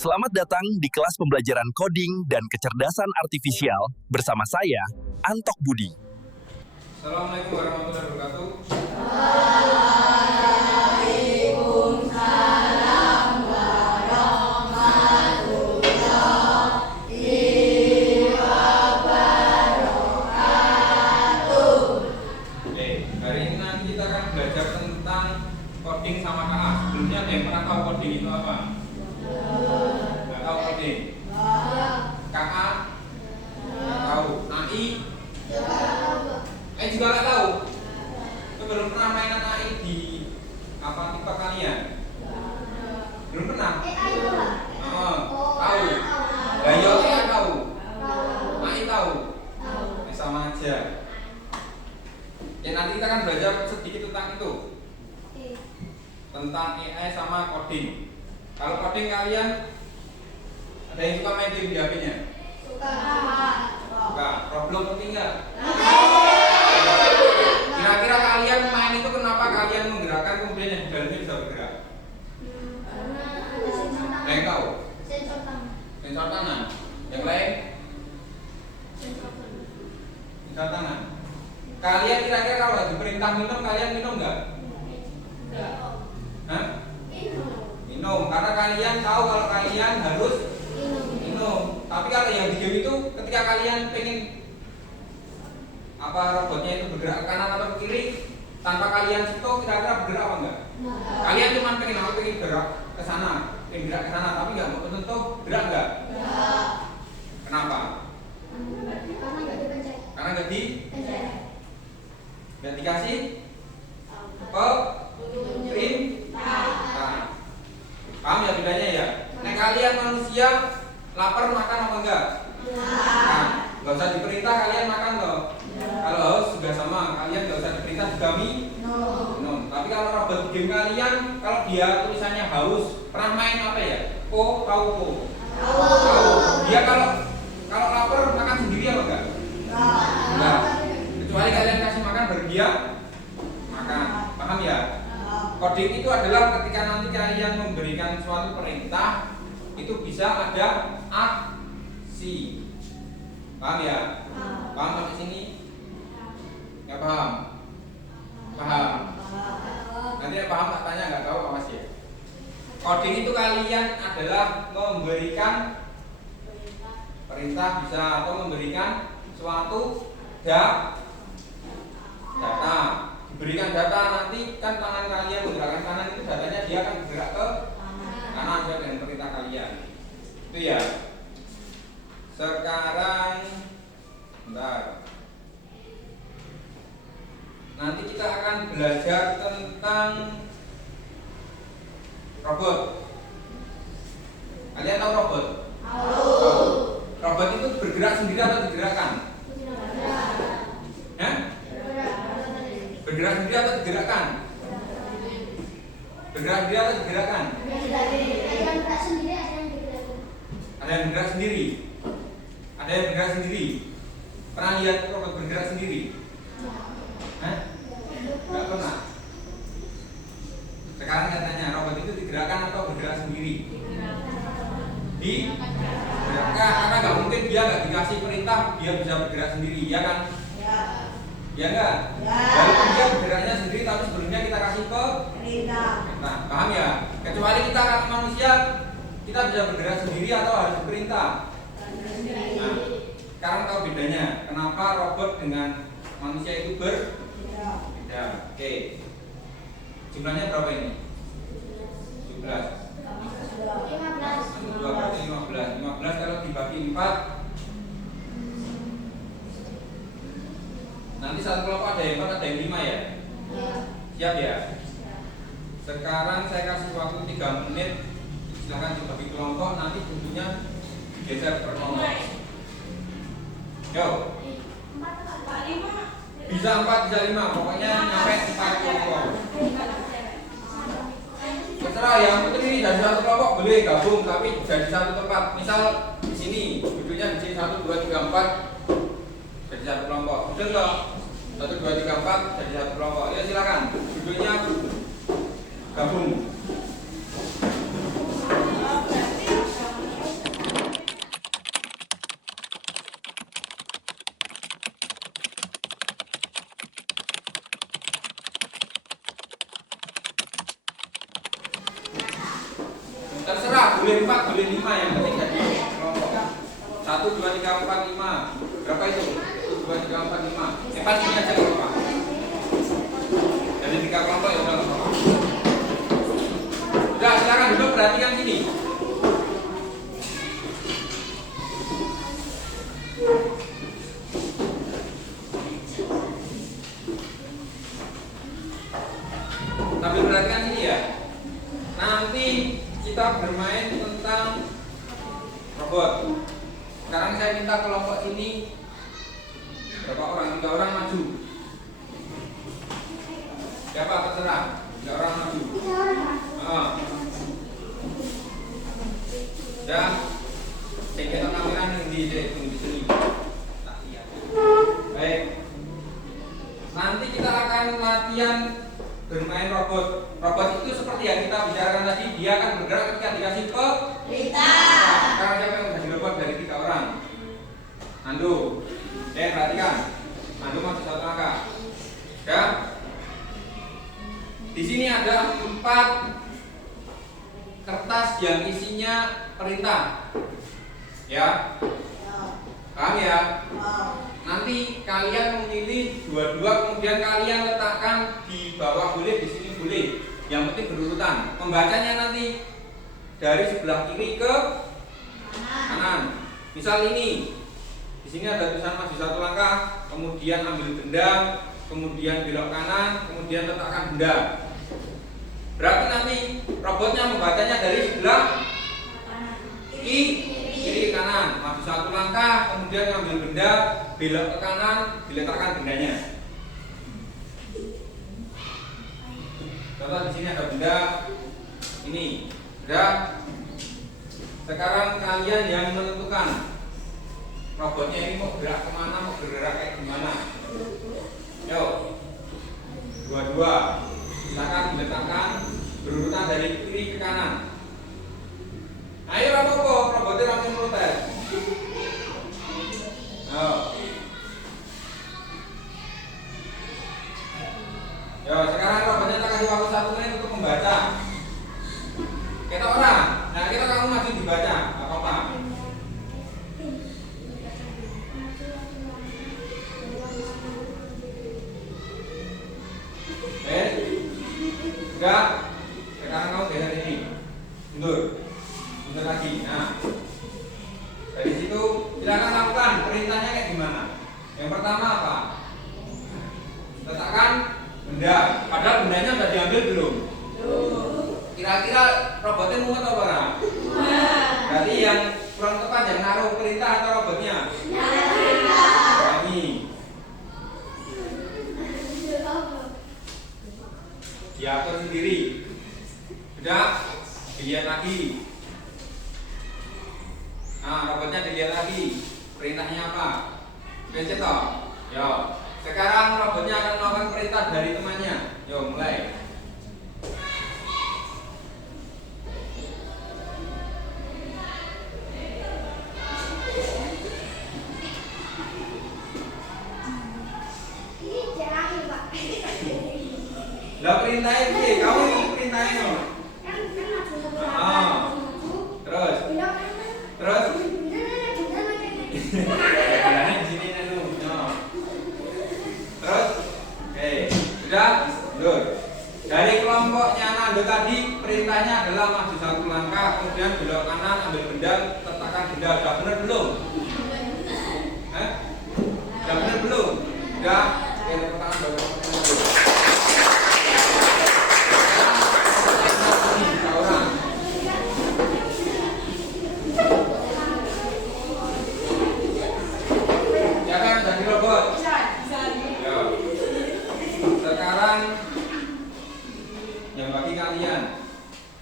Selamat datang di kelas pembelajaran coding dan kecerdasan artifisial bersama saya, Antok Budi. Assalamualaikum warahmatullahi wabarakatuh. Waalaikumsalam warahmatullahi wabarakatuh. Oke, hari ini nanti kita akan belajar tentang coding sama KA. Sebelumnya ada yang pernah tahu coding itu apa? Nggak tahu coding. KA? Nggak tahu. AI? Juga nggak tahu. Itu belum pernah mainan AI di apa tipe kalian? Belum pernah? Tahu. Gayo AI tahu. AI tahu. Sama aja. Ya nanti kita akan belajar sedikit tentang itu. Tentang AI sama coding. Kalau coding kalian ada yang suka main game di HP-nya? Suka. Problem penting nggak? Kira-kira kalian main itu kenapa kalian menggerakkan kemudian yang di dalamnya bisa bergerak? Ada yang tahu? Sensor tangan. Yang lain? Sensor tangan. Kalian kira-kira kalau diperintah minum, kalian minum nggak? Hah? Minum. Karena kalian tahu kalau kalian harus minum. Tapi kalau yang di game itu ketika kalian pengen apa robotnya itu bergerak ke kanan atau ke kiri tanpa kalian sentuh, kira-kira bergerak apa enggak? Kalian cuma pengen bergerak ke sana, tapi enggak mau sentuh, gerak enggak? Kenapa? Karena enggak dikasih perintah. Paham ya bedanya ya? Nah kalian manusia lapar makan apa enggak? Nah, enggak usah diperintah kalian makan loh. Kalau haus juga sama, kalian nggak usah diperintah juga minum. Tapi kalau robot game kalian, kalau dia tulisannya haus, pernah main apa ya? Tahu. Dia kalau lapar makan sendiri apa enggak? Enggak. Kecuali kalian kasih makan baru dia makan. Paham ya? Coding itu adalah ketika nanti kalian memberikan suatu perintah, itu bisa ada aksi. Paham ya? Paham sampai sini? Ya paham? Nanti yang paham tak tanya, nggak tahu apa sih? Coding itu kalian adalah memberikan perintah bisa atau memberikan suatu data. Diberikan data nanti kan tangan kalian menggerakkan kanan itu datanya dia akan bergerak ke kanan sesuai dengan perintah kalian. Itu ya. Sekarang bentar. Nanti kita akan belajar tentang robot. Kalian tahu robot? Tahu. Robot itu bergerak sendiri atau digerakkan? Bergerak sendiri atau digerakkan? Bergerak sendiri atau digerakkan? Ada yang bergerak sendiri. Ada yang bergerak sendiri. Pernah lihat robot bergerak sendiri? Nggak pernah. Sekarang saya tanya, robot itu digerakkan atau bergerak sendiri? Digerakkan, karena nggak mungkin dia nggak dikasih perintah dia bisa bergerak sendiri, ya kan? Ya enggak? Walaupun dia bergeraknya sendiri, tapi sebelumnya kita kasih perintah. Nah, paham ya? Kecuali kita manusia, kita bisa bergerak sendiri atau harus diperintah. Nah, sekarang tahu bedanya. Kenapa robot dengan manusia itu berbeda? Oke. Jumlahnya berapa ini? 17. 2 berarti 15. 15 kalau dibagi 4, nanti satu kelompok ada yang 4, ada yang 5 ya? Siap ya? Sekarang saya kasih waktu 3 menit. Silahkan dibagi kelompok, nanti bentuknya digeser per kelompok. Yo. Bisa 4, bisa 5, pokoknya nyampe 4 kelompok. Terserah, yang penting dari satu kelompok boleh gabung, tapi dari satu tempat. Misal di sini, duduknya di sini 1, 2, 3, 4 jadi satu kelompok. Betul nggak? 1, 2, 3, 4 jadi satu kelompok. Ya silakan, duduknya gabung. boleh 4, boleh 5, yang penting jadi kelompok. 1, 2, 3, 4, 5. Berapa itu? 1, 2, 3, 4, 5. Empat sini aja nggak apa-apa. Jadi 3 kelompok ya udah nggak apa-apa. Udah, silakan duduk, perhatikan sini. Tapi perhatikan sini ya. Nanti kita bermain tentang robot. Sekarang saya minta kelompok ini berapa orang? 3 orang maju. Siapa terserah? 3 orang maju. Ya, kita tampilan yang di sini. Baik. Nanti kita akan latihan bermain robot. Robot itu seperti yang kita bicarakan tadi, dia akan bergerak ketika dikasih perintah. Sekarang siapa yang menjadi robot dari 3 orang? Ando. Perhatikan. Ando masuk 1 langkah. Ya. Di sini ada 4 kertas yang isinya perintah. Ya. Paham ya? Nanti kalian memilih 2-2, kemudian kalian letakkan di bawah boleh, di sini boleh. Yang penting berurutan. Membacanya nanti dari sebelah kiri ke kanan. Misal ini, di sini ada tulisan maju 1 langkah, kemudian ambil benda, kemudian belok kanan, kemudian letakkan benda. Berarti nanti robotnya membacanya dari sebelah kiri kanan, maju 1 langkah, kemudian ambil benda, belok ke kanan, diletakkan bendanya. Contoh di sini ada benda ini. Udah. Sekarang kalian yang menentukan robotnya ini mau gerak kemana, mau bergerak kayak gimana. Yo, 2-2. Silakan diletakkan berurutan dari kiri ke kanan. Ayo robotnya langsung protes. Yo, sekarang robotnya kita kasih waktu 1 menit untuk membaca. Kita orang, nah kita kamu maju dibaca, nggak apa-apa. Enggak. Sekarang kamu geser ini, mundur lagi. Nah, dari situ silakan lakukan perintahnya kayak gimana. Yang pertama apa? Letakkan benda. Padahal bendanya sudah diambil belum? Kira-kira robotnya mumet apa enggak? Berarti yang kurang tepat yang naruh perintah atau robotnya? Ini. Diatur sendiri. Sudah, dilihat lagi. Nah, robotnya dilihat lagi. Perintahnya apa? Oke, toh. Yo. Sekarang robotnya akan melakukan perintah dari temannya. Yo, mulai. Lah perintahin sih, kamu ini perintahin loh. Terus. Bilangnya di sini dulu. Terus, oke, sudah, mundur. Dari kelompoknya Nando tadi perintahnya adalah maju 1 langkah, kemudian belok kanan, ambil benda, letakkan benda. Sudah benar belum? Sudah benar belum? Sudah. Oke, letakkan benda.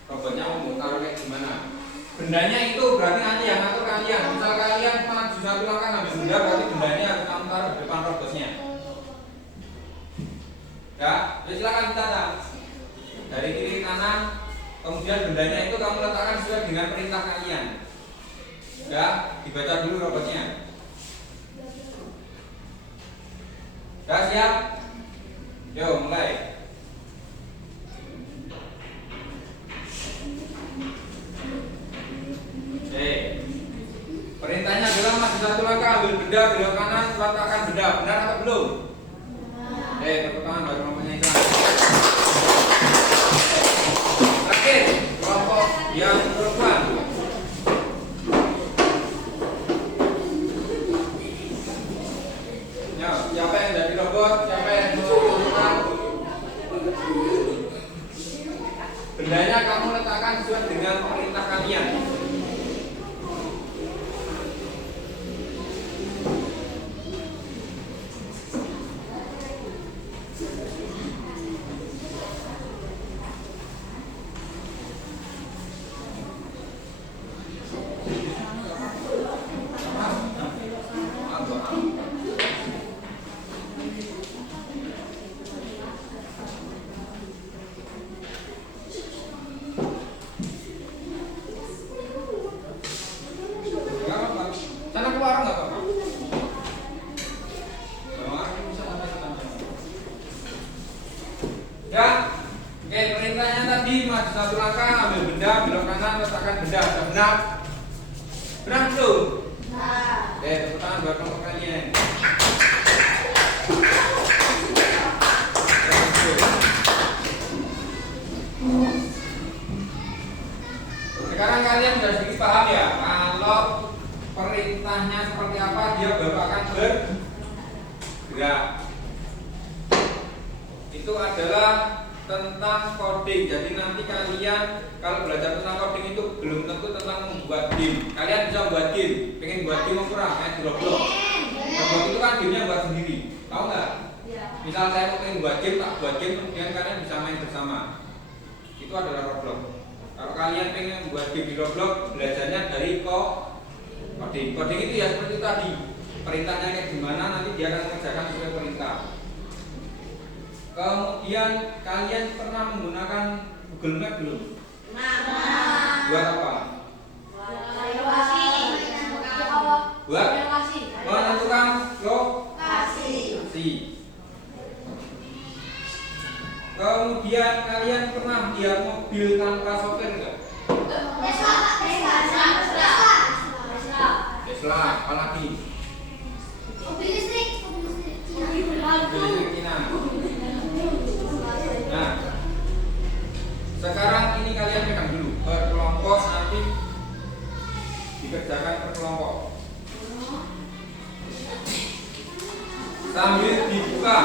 Robotnya mau taruh kayak gimana? Bendanya itu berarti nanti yang ngatur kalian. Misal kalian maju 1 langkah ngambil benda, berarti bendanya harus kamu taruh di depan robotnya. Ya, silakan ditata. Dari kiri ke kanan, kemudian bendanya itu kamu letakkan sesuai dengan perintah kalian. Ya, dibaca dulu robotnya. Ya, siap? Yo, mulai. satu langkah ambil benda, belok kanan, letakkan benda. Benar atau belum? Tepuk tangan baru kelompoknya itu. Terakhir, kelompok yang perempuan. Ya, siapa yang jadi robot? Siapa yang menentukan? Bendanya kamu letakkan sesuai dengan perintah kalian. Sana keluar nggak Pak? Ya, oke perintahnya tadi maju satu langkah, ambil benda, belok kanan, letakkan benda. Sudah benar? Benar belum? Oke, tepuk tangan buat kelompok kalian. Sekarang kalian sudah sedikit paham ya, kalau perintahnya seperti apa, dia baru akan bergerak. Itu adalah tentang coding. Jadi nanti kalian kalau belajar tentang coding itu belum tentu tentang membuat game. Kalian bisa buat game, pengen buat game apa? Kayak di Roblox. Roblox itu kan gamenya buat sendiri, tahu nggak? Misal saya mau pengen buat game, tak buat game, kemudian kalian bisa main bersama. Itu adalah Roblox. Kalau kalian pengen membuat game di Roblox, belajarnya dari coding. Coding itu ya seperti tadi, perintahnya kayak gimana, nanti dia akan mengerjakan sesuai perintah. Kemudian kalian pernah menggunakan Google Map belum? Buat apa? Buat menentukan lokasi. Kemudian kalian pernah lihat mobil tanpa sopir nggak? Tesla, apalagi? Mobil listrik Cina. Nah, sekarang ini kalian pegang dulu per kelompok, nanti dikerjakan per kelompok sambil dibuka.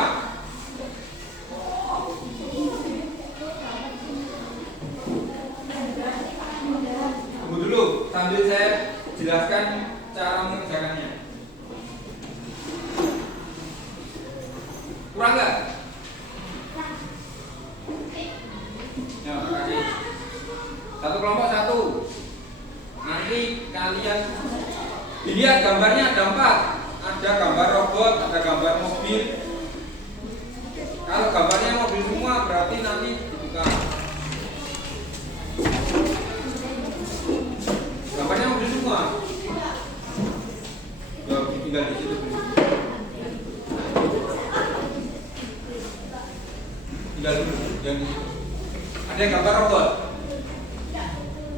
Tunggu dulu sambil saya jelaskan cara mengerjakannya. Kurang nggak? Ya, makasih. Satu kelompok satu. Nanti kalian dilihat gambarnya ada 4. Ada gambar robot, ada gambar mobil. Kalau gambarnya mobil semua berarti nanti dibuka. Gambarnya mobil semua. Ya, tinggal di situ dulu. Tinggal dulu, jangan di situ. Ada yang gambar robot?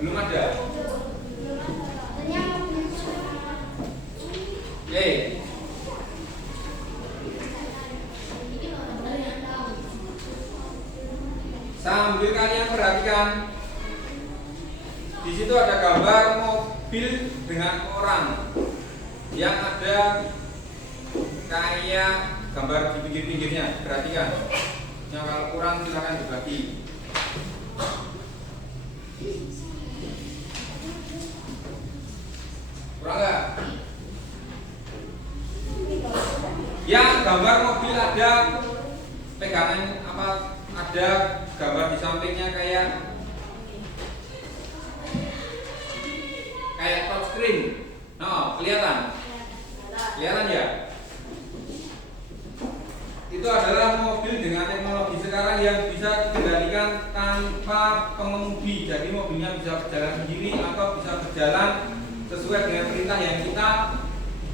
Belum ada. Oke. Sambil kalian perhatikan, di situ ada gambar mobil dengan orang yang ada kayak gambar di pinggir-pinggirnya. Perhatikan. Yang kalau kurang silakan dibagi. Kurang nggak? Yang gambar mobil ada pegangan apa? Ada gambar di sampingnya kayak touchscreen. Nah, kelihatan? Kelihatan ya? Itu adalah mobil dengan teknologi sekarang yang bisa dikendalikan tanpa pengemudi. Jadi mobilnya bisa berjalan sendiri atau bisa berjalan sesuai dengan perintah yang kita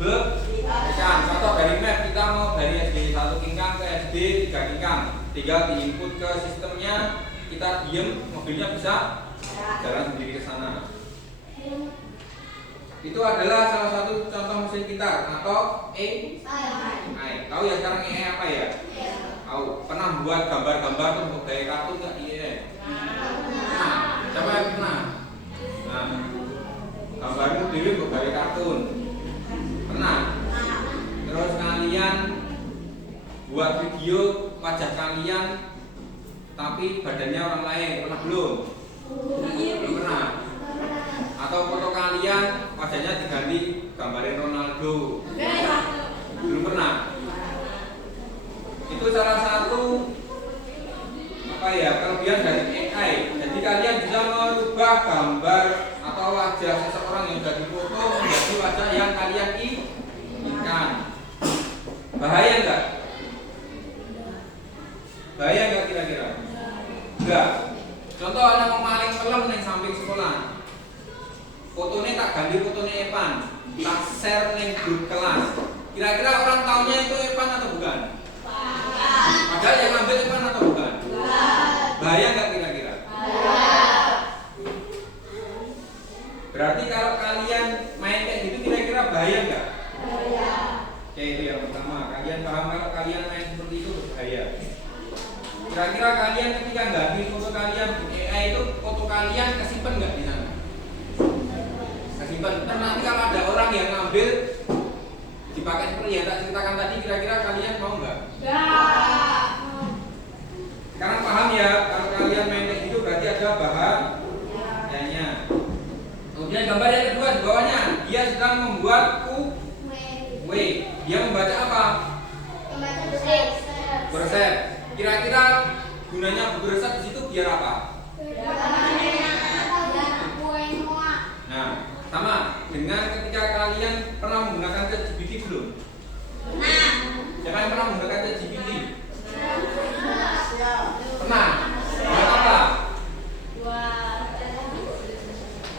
berikan. Contoh dari map, kita mau dari SD 1 Kingkang ke SD 3 Kingkang, tinggal diinput ke sistemnya, kita diem, mobilnya bisa jalan sendiri ke sana. Itu adalah salah satu contoh mesin pintar atau AI. Tahu ya sekarang AI apa ya? Tahu. Pernah buat gambar-gambar tuh untuk gaya kartun nggak AI? Nah, siapa yang pernah? Nah, gambarnya dulu untuk gaya kartun. Pernah? Terus kalian buat video wajah kalian tapi badannya orang lain, pernah belum? Belum pernah. Atau foto kalian wajahnya diganti gambarin Ronaldo, belum pernah. Itu salah satu kelebihan dari AI. Jadi kalian bisa merubah gambar atau wajah seseorang yang sudah difoto menjadi wajah yang kalian inginkan. Bahaya nggak? Bahaya nggak kira-kira? Enggak. Contoh anak memaling film ning samping sekolah. Fotonya tak ganti fotonya Evan, tak share ning grup kelas. Kira-kira orang taunya itu Evan atau bukan? Padahal yang ngambil Evan atau bukan? Bahaya nggak kira-kira? Berarti kalau kalian main kayak gitu kira-kira bahaya nggak? Oke, itu yang pertama. Kalian paham kalau kalian main seperti itu berbahaya. Kira-kira kalian ketika ganti foto kalian AI itu foto kalian kesimpan nggak di sana? Kesimpan. Nanti kalau ada orang yang ngambil dipakai seperti yang tak ceritakan tadi, kira-kira kalian mau nggak? Sekarang paham ya, kalau kalian main kayak gitu berarti ada bahayanya. Kemudian gambar yang kedua di bawahnya, dia sedang membuat kue. Dia membaca apa? Beresep. Kira-kira gunanya beresep di situ biar apa? Nah, sama dengan ketika kalian pernah menggunakan ChatGPT belum? Siapa yang pernah menggunakan ChatGPT? Pernah. Buat apa?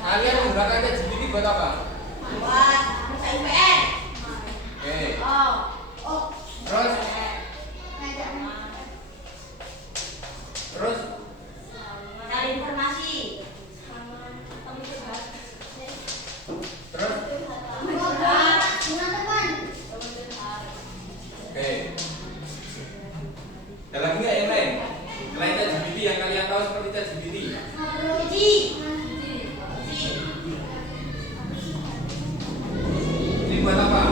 Kalian menggunakan ChatGPT buat apa? Buat KPN. Oke. Terus Cari informasi. Terus oke. Ada lagi nggak yang lain? Selain ChatGPT yang kalian tahu seperti ChatGPT. Ini buat apa?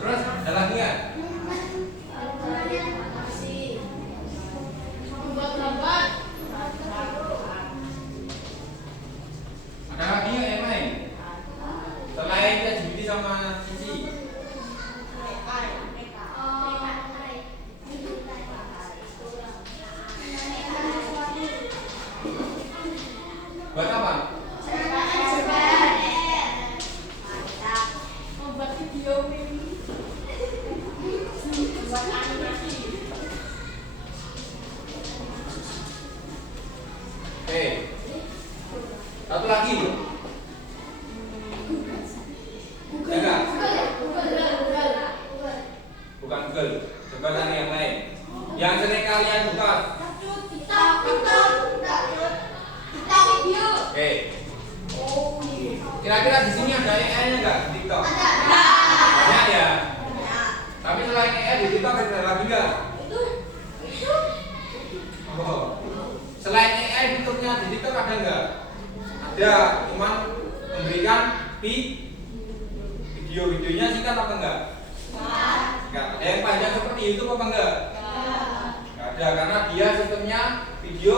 Terus ada lagi nggak? Ada lagi nggak yang lain? Selain ChatGPT sama Cici. Buat apa? Membuat video ini. Buat animasi. Oke. Satu lagi. Enggak. Bukan Google. Coba cari yang lain. Yang sering kalian buka. Oke. Kira-kira di sini ada AI-nya enggak di TikTok? Banyak ya. Tapi selain AI di TikTok ada lagi enggak? Oh. Selain AI fiturnya di TikTok ada enggak? Ada, cuman memberikan video-videonya singkat apa enggak? Enggak. Ada yang panjang seperti YouTube apa enggak? Enggak ada, karena dia sistemnya video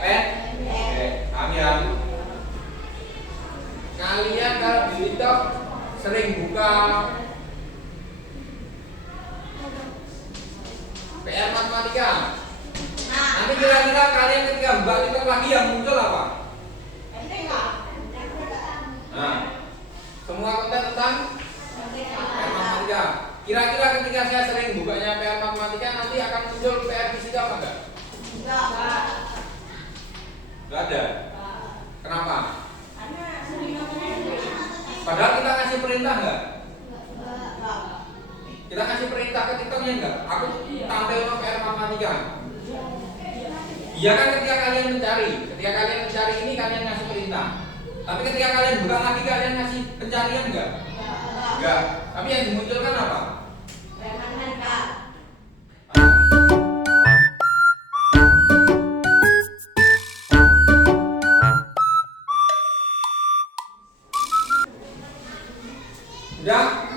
pendek. Paham ya? Kalian kalau di TikTok sering buka PR matematika. Nanti kira-kira kalian ketika buka TikTok lagi yang muncul apa? Nah, semua konten tentang PR matematika. Kira-kira ketika saya sering bukanya PR matematika nanti akan muncul PR fisika apa enggak? Enggak ada. Kenapa? Padahal kita kasih perintah enggak? Kita kasih perintah ke TikToknya enggak? Aku tampil PR matematika. Iya kan ketika kalian mencari ini kalian ngasih perintah. Tapi ketika kalian buka lagi, kalian ngasih pencarian enggak? Enggak. Tapi yang dimunculkan apa? Udah?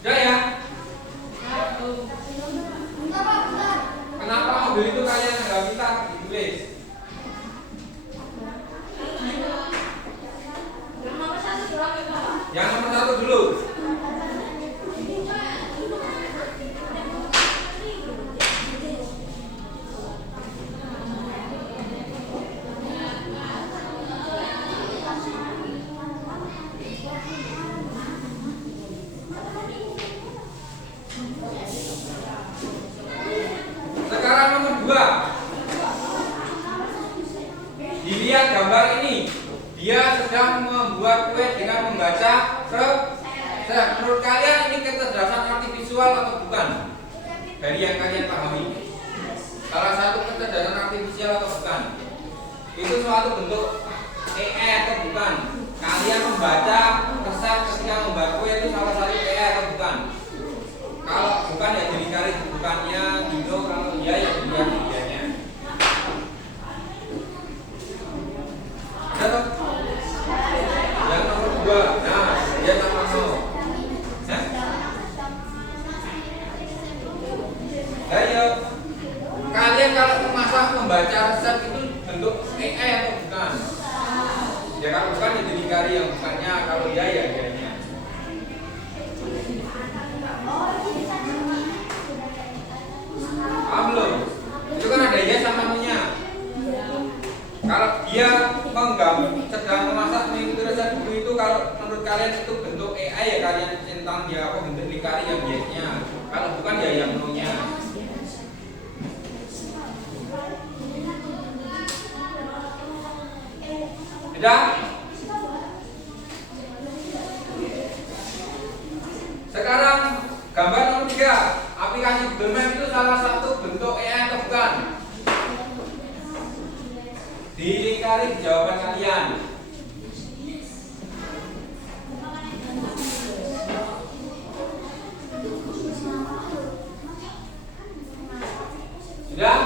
Udah ya? Kenapa mobil itu kalian nggak minta ditulis? Yang nomor 1 dulu. Sekarang nomor 2. Dilihat gambar ini. Dia sedang membuat kue dengan membaca resep. Menurut kalian ini kecerdasan artifisial atau bukan? Dari yang kalian pahami. Salah satu kecerdasan artifisial atau bukan? Itu suatu bentuk AI atau bukan? Kalian membaca resep ketika membuat kue itu salah satu AI atau bukan? Kalau bukan ya jadi garis bukannya gitu, kalau iya ya dilihat ianya. Ada yang nomor 2. Nah, dia sama mau. Ayo, kalian kalau memasak membaca resep itu bentuk AI atau bukan? Ya kalau bukan ya jadi kari yang bukannya, kalau iya ya ianya. Belum. Itu kan ada ya sama no-nya. Kalau dia sedang memasak mengikuti resep buku itu, kalau menurut kalian itu bentuk AI ya kalian centang dia apa bentuk dikari yang yes-nya. Kalau bukan ya yang no-nya. Sudah? Sekarang gambar nomor 3. Aplikasi Google Maps itu salah satu bentuk AI atau bukan? Dilingkari di jawaban kalian. Sudah?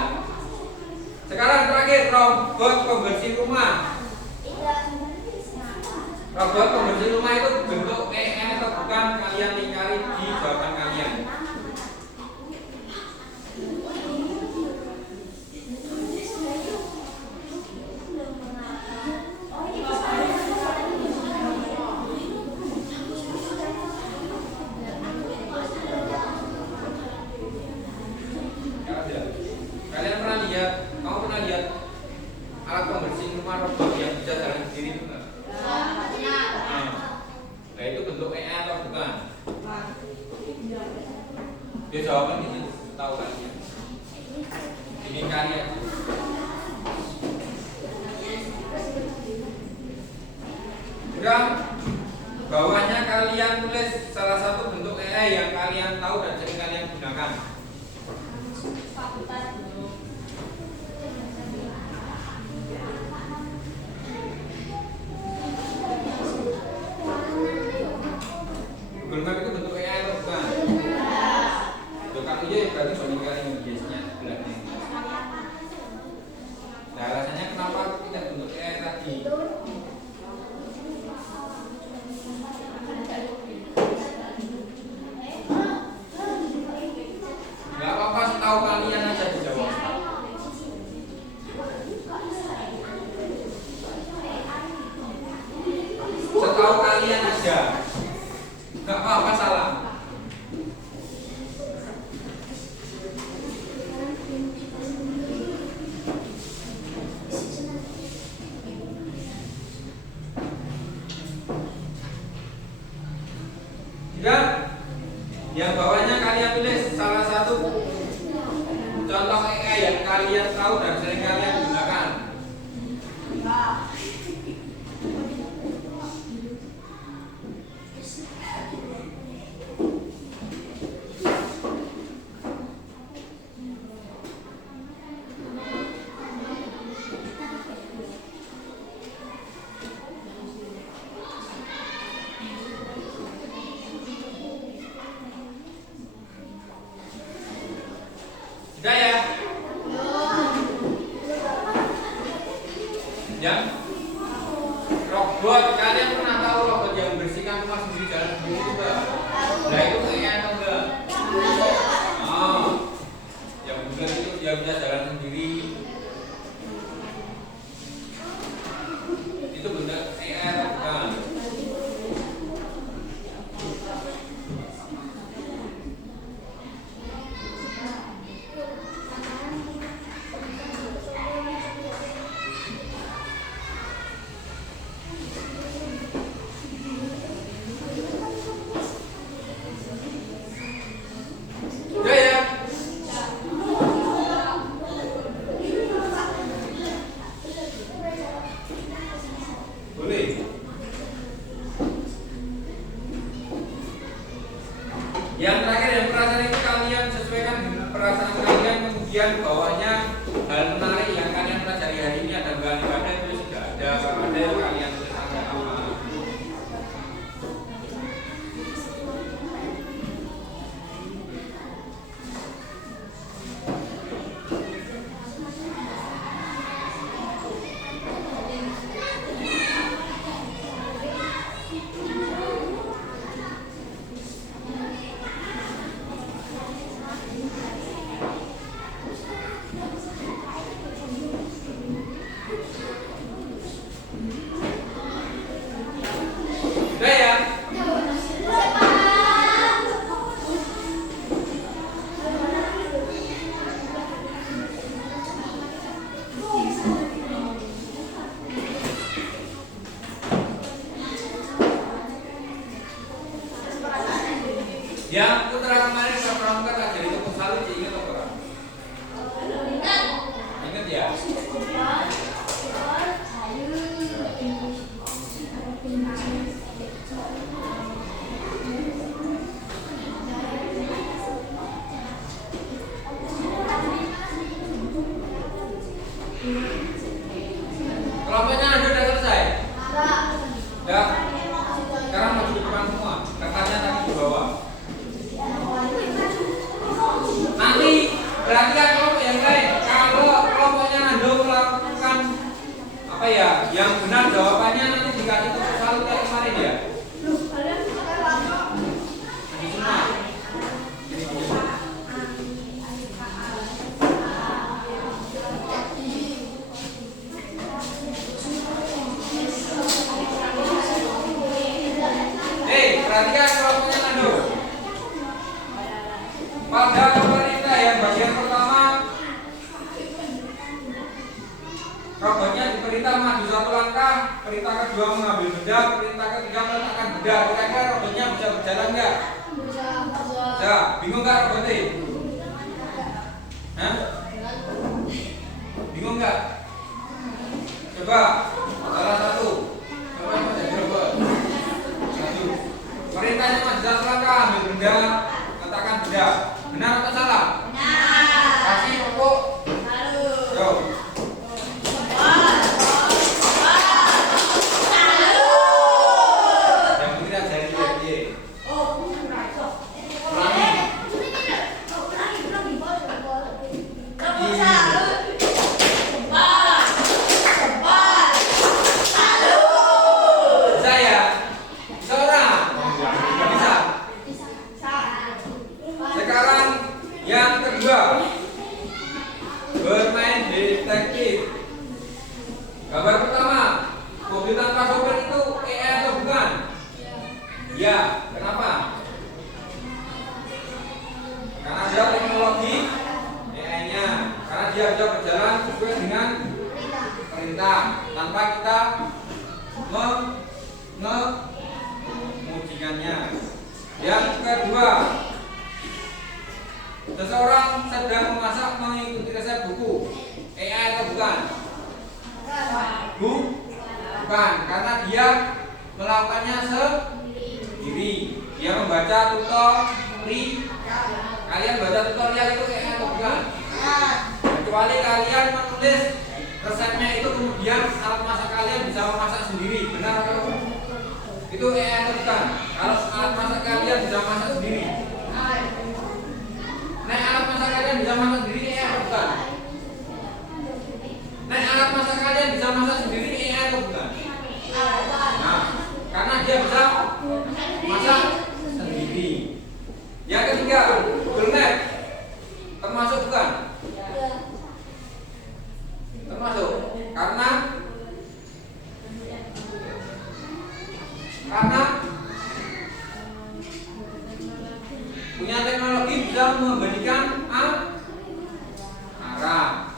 Sekarang terakhir, robot pembersih rumah. Robot pembersih rumah itu bentuk AI atau bukan? Kalian lingkari di jawaban kalian. Kalian pernah lihat? Kamu pernah lihat alat pembersih rumah robot yang bisa jalan sendiri itu enggak? Nah, itu bentuk AI atau bukan? Dia jawaban di situ, tahu kan ya? Ini kalian. Udah, bawahnya kalian tulis salah satu bentuk AI yang kalian tahu dan sering kalian gunakan. Google Map itu bentuk AI atau bukan? Bukan aja ya berarti bandingkan yang biasanya belakang. Nah, alasannya kenapa tidak bentuk AI tadi? Gak apa-apa, setahu kalian aja dijawab. Setahu kalian aja. Gak apa-apa salah. Sudah? Yang bawahnya kalian tulis salah satu contoh AI yang kalian tahu dan sering kalian gunakan. Yang terakhir yang perasaan itu kalian sesuaikan dengan perasaan kalian, kemudian bawahnya hal menarik yang kalian pelajari hari ini ada nggak ada itu sudah ada. Kalau ada kalian tulis ada apa. Sudah ya? Yang putra kemarin saya tak jadi toko salib, ingat apa orang? Ingat ya? Kelompoknya Anda sudah selesai? Sudah? Sekarang maju ke depan semua. Kertasnya tadi di bawah. Nanti perhatikan kelompok yang lain. Kalau kelompoknya Anda melakukan apa ya, yang benar jawabannya nanti dikasih tepuk salib kayak kemarin ya. Nanti semua. Perhatikan kelompoknya Anda. Pada perintah yang bagian pertama, robotnya diperintah maju satu langkah, perintah kedua mengambil benda, perintah ketiga meletakkan benda. Kira-kira robotnya bisa berjalan nggak? Bisa. Bingung nggak robotnya? Hah? Bingung nggak? Coba salah satu. Coba yang menjadi robot. Satu. Perintahnya maju satu langkah, ambil benda, letakkan benda. Benar atau salah? Benar. Kasih tepuk. Yo. Yang penting ajarin dia. Ulangi. Bisa ya? Bisa orang? Nggak bisa. Sekarang yang kedua, bermain detektif. Gambar pertama, mobil tanpa sopir itu AI atau bukan? Ya, kenapa? Karena dia teknologi AI-nya, karena dia bisa berjalan sesuai dengan perintah tanpa kita mengujikannya. Yang kedua, seseorang sedang memasak mengikuti resep buku. AI atau bukan? Bukan, karena dia melakukannya sendiri. Dia membaca tutorial. Kalian baca tutorial itu AI atau bukan? Kecuali kalian menulis resepnya itu kemudian alat masak kalian bisa memasak sendiri. Benar atau bukan? Itu AI atau bukan? Kalau alat masak kalian bisa masak sendiri. Nah, alat masak kalian bisa masak sendiri AI atau bukan? Nah, alat masak kalian bisa masak sendiri AI atau bukan? Nah, karena dia bisa masak sendiri. Yang ketiga, Google Map termasuk bukan? Termasuk, karena punya teknologi bisa memberikan arah.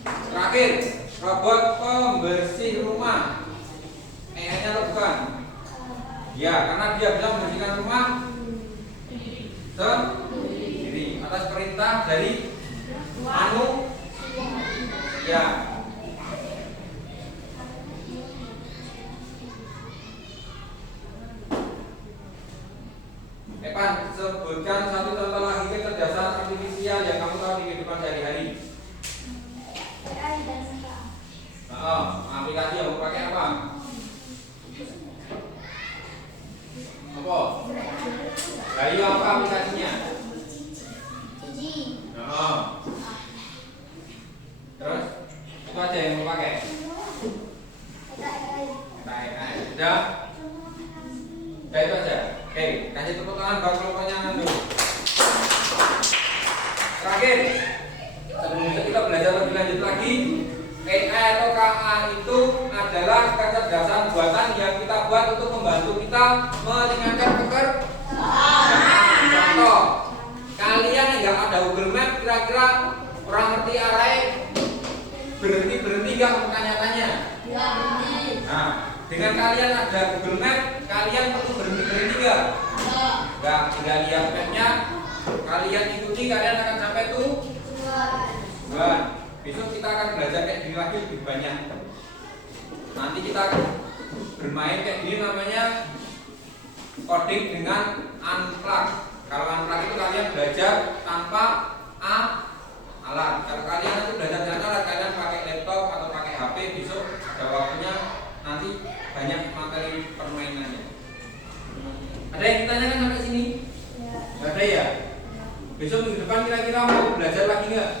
Terakhir, robot pembersih rumah. AI-nya atau bukan? Ya, karena dia bisa membersihkan rumah sendiri atas perintah dari manusia. Evan, sebutkan satu contoh lagi kecerdasan artifisial yang kamu tahu di kehidupan sehari-hari. Aplikasi yang kamu pakai apa? Apa? Ayo, apa aplikasinya? Terus itu aja yang mau pakai. Sudah? Sudah itu aja. Oke, kasih tepuk tangan buat kelompoknya dulu. Terakhir, sebelum kita belajar lebih lanjut lagi, AI atau KA itu adalah kecerdasan buatan yang kita buat untuk membantu kita meringankan pekerjaan. Contoh, kalian yang nggak ada Google Map, kira-kira orang ngerti arahnya berhenti nggak untuk tanya-tanya? Nah, dengan kalian ada Google Map, kalian perlu berhenti nggak? Nggak, tinggal lihat mapnya, kalian ikuti, kalian akan sampai tujuan. Besok kita akan belajar kayak gini lagi lebih banyak. Nanti kita akan bermain kayak gini, namanya coding dengan unplug. Kalau unplug itu kalian belajar tanpa alat. Kalau kalian nanti belajar dengan alat, kalian pakai laptop atau pakai HP, besok ada waktunya nanti banyak materi permainannya. Ada yang ditanyakan sampai sini? Nggak ada ya? Besok minggu depan kira-kira mau belajar lagi nggak?